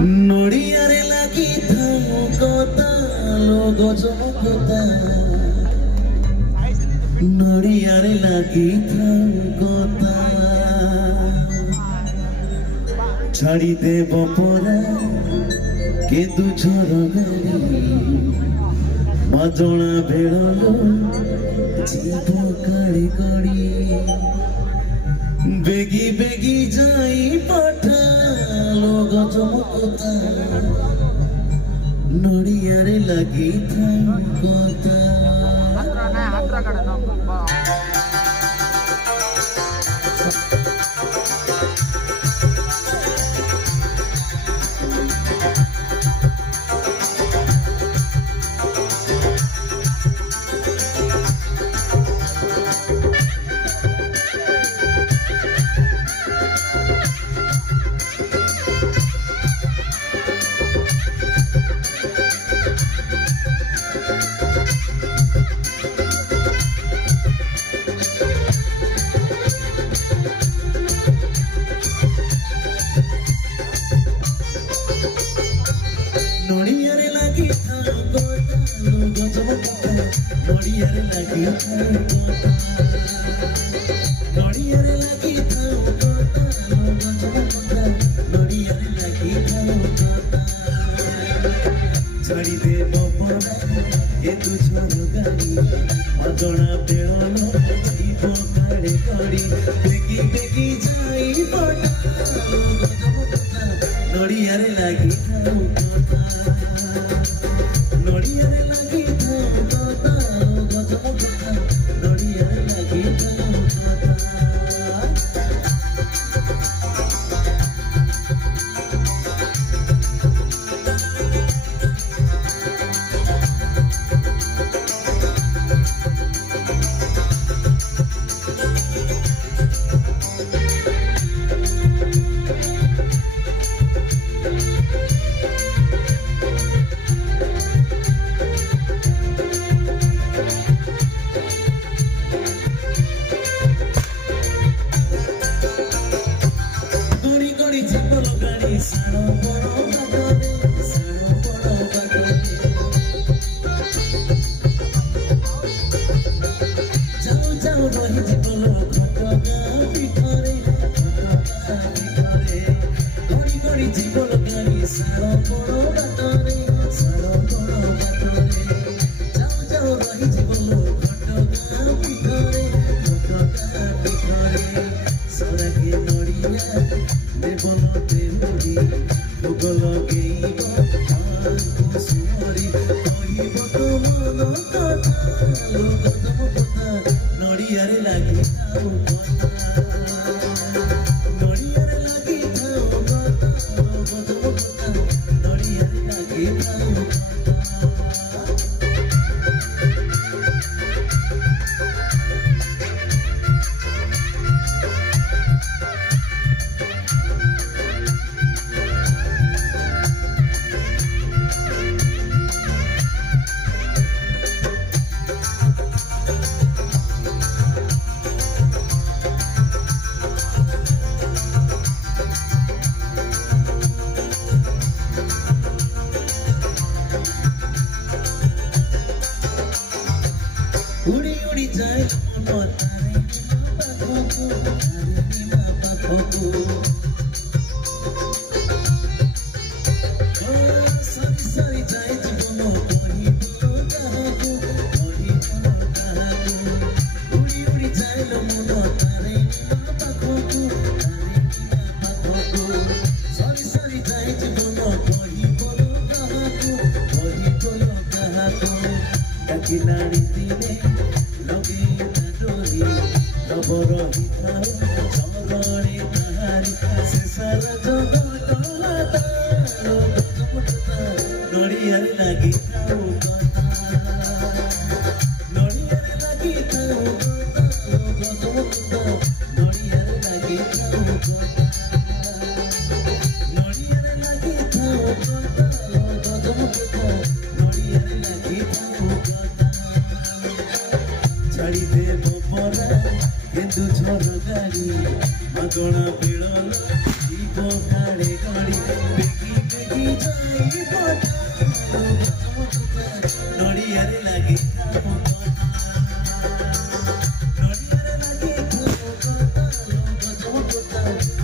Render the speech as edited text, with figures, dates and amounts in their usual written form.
নড়িয়ারে লাগি থাও কথা লোক চমকতা নড়িয়ারে লাগি থাও কথা ছাড়ি দেব পরা কেদু ঝড় গাড়ি মাজনা বেড়ল জীব কাড়ি কড়ি বেগি বেগি যাই পাঠালো গজমকতা নড়িয়ারে লাগি থাও কথা নড়িয়ারে লাগি থাও কথা গজমকতা নড়িয়ারে লাগি থাও কথা নড়িয়ারে লাগি থাও কথা গজমকতা নড়িয়ারে লাগি থাও কথা ছাড়ি দেব পরা এ তু ঝড় গাড়ি মাজনা বেড়ল জীব কাড়ে কড়ি বেগি বেগি যাই পটালো গজমকতা নড়িয়ারে লাগি থাও কথা নড়িয়ারে লাগি থাও কথা গজমকতা নড়িয়ারে লাগি থাও কথা সাড়ো বড় বাটরে সাড়ো বড় বাটরে যাও যাও রহি জীবন ঘটগা পিঠরে গড়ি গড়ি জীবন গাড়ি সাড়ো বড় বাটরে সাড়ো বড় বাটরে যাও যাও রহি জীবন ঘটগা পিঠরে সরাকে নড়িয়া দেবল দেউরি ভোগ লগেইব সুমরি কহিব তো মন কথা গজমকতা নড়িয়ারে লাগি থাও কথা নড়িয়ারে লাগি থাও কথা গজমকতা নড়িয়ারে লাগি থাও কথা উড়ি উড়ি যায় মন তারে পাখকু সরি সরি যায় জীবন কহিব কাহাকু উড়ি উড়ি যায় মন তারে পাখকু সরি সরি যায় জীবন কহিব কাহাকু ডাকি নাড়ি দিনে লগে ডোরি খবর হিথাও চরণে তাহারি শেষর জগতলা তালো গজমকতা নড়িয়ারে লাগি থাও কথা নড়িয়ারে লাগি থাও কথা গজমকতা নড়িয়ারে লাগি থাও কথা নড়িয়ারে লাগি থাও কথা গজমকতা নড়িয়ারে লাগি থাও কথা ছাড়ি দেব পরা কেন্দু ঝড় গাড়ি মাগଣା বেড়ল জীব কাড়ে গড়ি বেগি বেগি जाई पटा नड़ियारे लागे काम कता नड़ियारे लागे काम कता गजब कता